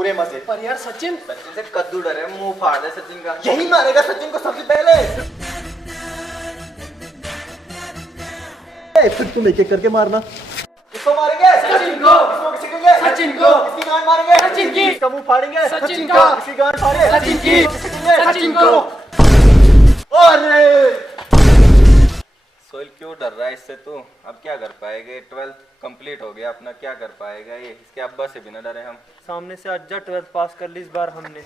पूरे मजे। पर यार सचिन से कद्दू डरे, मुंह फाड़ दे सचिन का। यही मारेगा सचिन को सबसे पहले। फिर तुम एक एक करके मारना। किसको मारेंगे? सचिन को। किसको छिकेंगे? सचिन को। किसकी गांड मारेंगे? सचिन की। किसका मुंह फाड़ेंगे? सचिन का। किसकी गांड फाड़े? सचिन की। सचिन को। अरे सोहेल क्यों डर रहा है इससे तू? अब क्या कर पाएगा? 12th कंप्लीट हो गया अपना, क्या कर पाएगा ये? इसके अब्बा से भी ना डरे हम। सामने से अज्जा 12th पास कर ली इस बार हमने।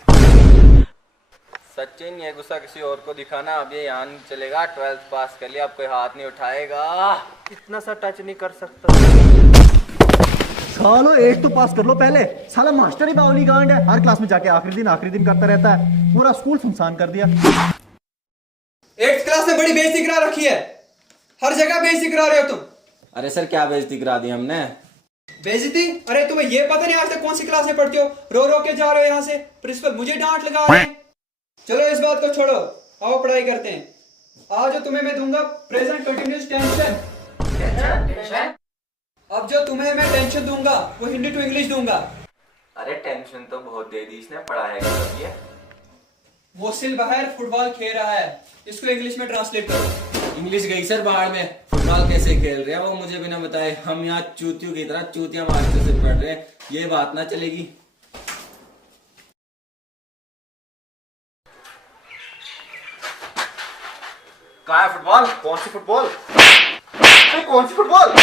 सचिन ये गुस्सा किसी और को दिखाना, अब ये यहाँ नहीं चलेगा। 12th पास कर लिया, अब कोई हाथ नहीं उठाएगा। इतना सा टच नहीं कर सकता। सालो एक तो पास कर लो पहले। साला मास्टर ही बावली गांड है, हर क्लास में जाके आखिरी दिन करता रहता है। पूरा स्कूल सुनसान कर दिया। 8th क्लास में बड़ी बेइज्जती करा रखी है, हर जगह बेइज्जती करा रहे हो तुम। अरे सर क्या बेइज्जती करा दी हमने? बेइज्जती? अरे तुम्हें ये पता नहीं आज तक कौन सी क्लास में पढ़ते हो? रो रो के जा रहे हो यहाँ से, प्रिंसिपल मुझे डांट लगा रहे हैं। चलो इस बात को छोड़ो, आओ पढ़ाई करते हैं। आज जो तुम्हें मैं दूंगा प्रेजेंट कंटिन्यूअस टेंशन। अब जो तुम्हें मैं टेंशन दूंगा वो हिंदी टू इंग्लिश दूंगा। अरे टेंशन तो बहुत दे दी इसने, पढ़ाएगा कब ये? मोसिल बाहर फुटबॉल खेल रहा है, इसको इंग्लिश में ट्रांसलेट करो। इंग्लिश गई सर बाहर में। फुटबॉल कैसे खेल रहे हैं वो मुझे बिना बताए। हम यहाँ चूतियों की तरह चूतिया मास्टर से पढ़ रहे हैं, ये बात ना चलेगी। कहाँ है फुटबॉल? कौन सी फुटबॉल? कौन सी फुटबॉल?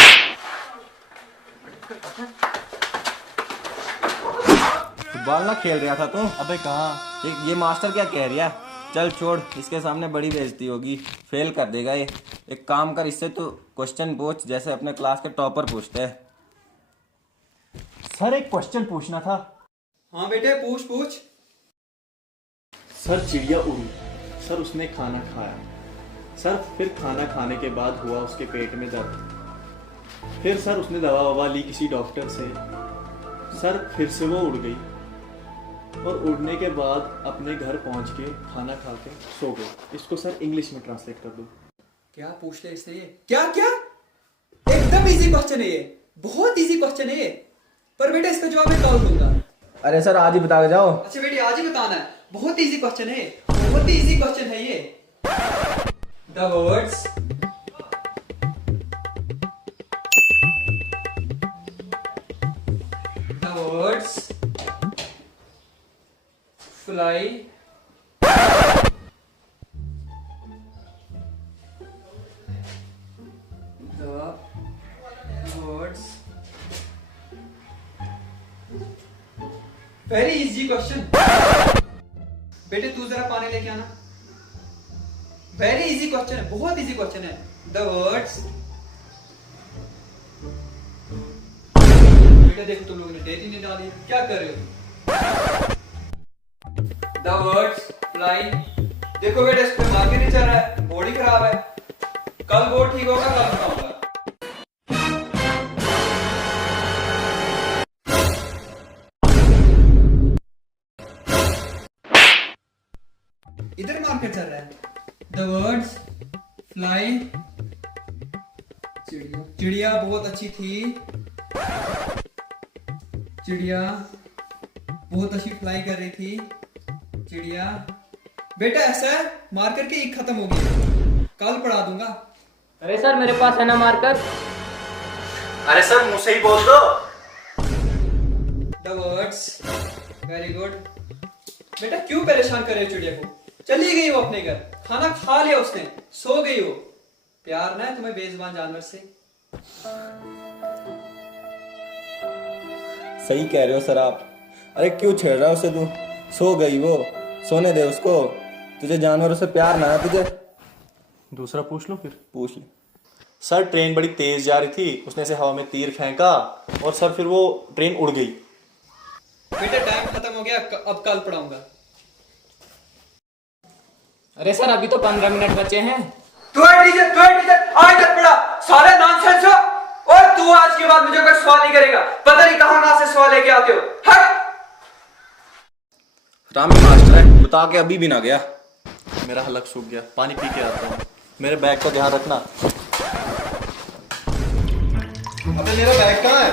फुटबॉल ना खेल रहा था तू? अबे कहाँ? ये मास्टर क्या कह रहा है? चल छोड़, इसके सामने बड़ी बेइज्जती होगी, फेल कर देगा ये। एक काम कर, इससे तू क्वेश्चन पूछ जैसे अपने क्लास के टॉपर पूछते हैं। सर एक क्वेश्चन पूछना था। हाँ बेटे पूछ पूछ। सर चिड़िया उड़ी, सर उसने खाना खाया, सर फिर खाना खाने के बाद हुआ उसके पेट में दर्द, फिर सर उसने दवा ववा ली किसी डॉक्टर से, सर फिर से वो उड़ गई और उड़ने के बाद अपने घर पहुंच के खाना खा के सो गई। इसको सर इंग्लिश में ट्रांसलेट कर दो। क्या पूछ ले इससे? ये क्या क्या? एकदम इजी क्वेश्चन है ये, बहुत इजी क्वेश्चन है ये, पर बेटा इसका जवाब मैं कल दूंगा। अरे सर आज ही बता के जाओ। अच्छा बेटी आज ही बताना है, बहुत इजी क्वेश्चन है, बहुत ही इजी क्वेश्चन है ये। The words fly, the words, very easy question। बेटे तू जरा पानी लेके आना। वेरी इजी क्वेश्चन है, बहुत इजी क्वेश्चन है। द वर्ड्स, बेटा देखो तुम लोगों ने डेट ही नहीं डाली, क्या कर रहे हो? द वर्ड्स फ्लाई, देखो बेटा इस पे मार्केट नहीं चल रहा है, बॉडी खराब है, कल बोर्ड ठीक होगा कल बताऊंगा। इधर मार्केट चल रहा है। द वर्ड्स फ्लाई, चिड़िया, चिड़िया बहुत अच्छी थी, चिड़िया बहुत अच्छी फ्लाई कर रही थी, चिड़िया। बेटा ऐसा है मार्कर की एक खत्म हो गई, कल पढ़ा दूंगा। अरे सर मेरे पास है ना मार्कर। अरे सर मुझे ही बोल दो। The words, very good. बेटा क्यों परेशान कर रहे हो चिड़िया को? चली गई वो अपने घर, खाना खा लिया उसने, सो गई वो। प्यार ना है तुम्हें बेजुबान जानवर से? सही कह रहे हो सर आप। अरे क्यों छेड़ रहा है उसे तू? सो गई वो, सोने दे उसको। तुझे जानवरों से प्यार ना है तुझे? दूसरा पूछ लो फिर। पूछ ले। सर ट्रेन बड़ी तेज जा रही थी, उसने से हवा में तीर फेंका और सर फिर वो ट्रेन उड़ गई। बेटा टाइम खत्म हो गया, अब कल पढ़ाऊंगा। अरे सर अभी तो 15 मिनट बचे हैं। तू है टीचर आज तक पढ़ा, सारे नॉनसेंस हो। और तू आज के बाद मुझे कोई सवाल नहीं करेगा, पता नहीं कहां से सवाल लेके आते हो। हट! रामी मास्टर है, बता के अभी भी ना गया। मेरा हलक सूख गया, पानी पी के आता हूँ। मेरे बैग का ध्यान रखना। अबे मेरा बैग कहाँ है?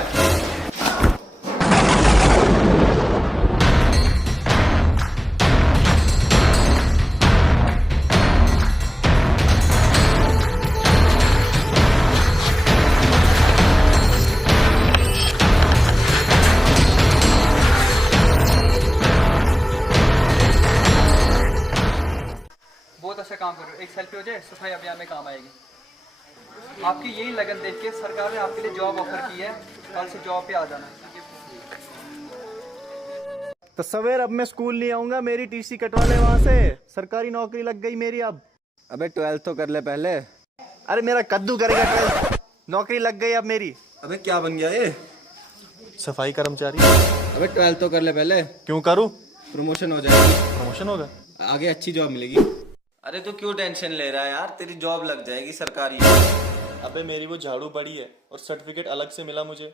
हेल्प हो जाए सफाई अभियान में काम आएगी। आपकी यही लगन देख के सरकार ने आपके लिए जॉब ऑफर की है, कल से जॉब पे आ जाना। तो सवेर अब मैं स्कूल नहीं आऊंगा, मेरी टीसी कटवा ले वहां से, सरकारी नौकरी लग गई मेरी अब। अबे 12th तो कर ले पहले। अरे मेरा कद्दू करेगा 12th, नौकरी लग गई अब मेरी। अबे क्या बन गया ये? सफाई कर्मचारी। अबे 12th तो कर ले पहले, क्यों करूं? प्रमोशन हो जाएगी, प्रमोशन होगा। आगे अच्छी जॉब मिलेगी। अरे तू क्यों टेंशन ले रहा है यार, तेरी जॉब लग जाएगी सरकारी। अबे मेरी वो झाड़ू बड़ी है और सर्टिफिकेट अलग से मिला मुझे।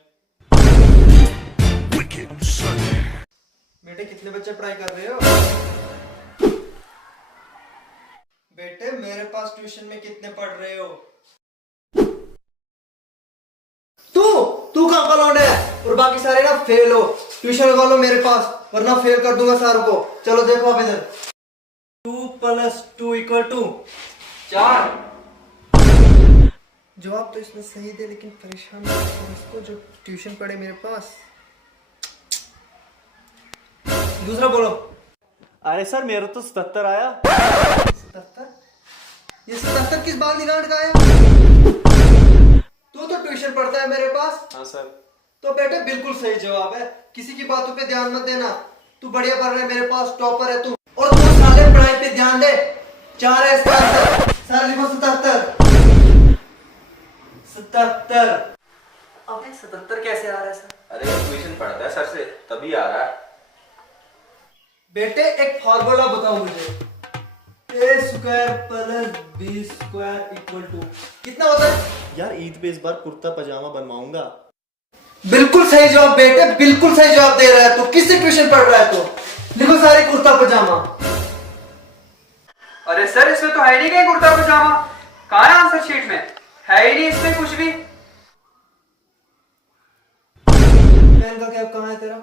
बेटे कितने बच्चे पढ़ाई कर रहे हो? बेटे मेरे पास ट्यूशन में कितने पढ़ रहे हो? तू कहाँ का लौंडा है? और बाकी सारे ना फेल हो। ट्यूशन लगा लो मेरे पास, वरना फेल कर दूंगा सारों को। चलो देखो आप इधर। 2 + 2 = 4। जवाब तो इसमें सही दे, लेकिन परेशान मत करो इसको जो ट्यूशन पढ़े मेरे पास। दूसरा बोलो। अरे सर मेरा तो 77 आया। 77? ये 77 किस बाल निकाल का आया? तू तो ट्यूशन पढ़ता है मेरे पास। हाँ सर। तो बेटे बिल्कुल सही जवाब है, किसी की बातों पे ध्यान मत देना। तू बढ़िया पढ़ रहा है मेरे पास, टॉपर है तू। और तू साले पढ़ाई पे ध्यान दे। 4 है इसका आंसर। सारे लिखो 77। 77। अबे 77 कैसे आ रहा है सर? अरे ट्यूशन पढ़ता है सर से, तभी आ रहा है। बेटे एक फार्मूला बताओ मुझे। a² + b² = कितना होता है? यार ईद पे इस बार कुर्ता पजामा बनवाऊंगा। बिल्कुल सही जवाब बेटे, बिल्कुल सही जवाब दे रहा है। तो किससे ट्यूशन पढ़ रहा है? तो लिखो सारे कुर्ता पजामा। अरे सर इसमें तो है नहीं कहीं कुर्ता पजामा। कहाँ है आंसर शीट में? है ही नहीं इसमें कुछ भी। पेन का कैप कहाँ है तेरा?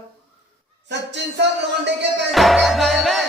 सचिन सर लौंडे के पेन का कैप गायब है।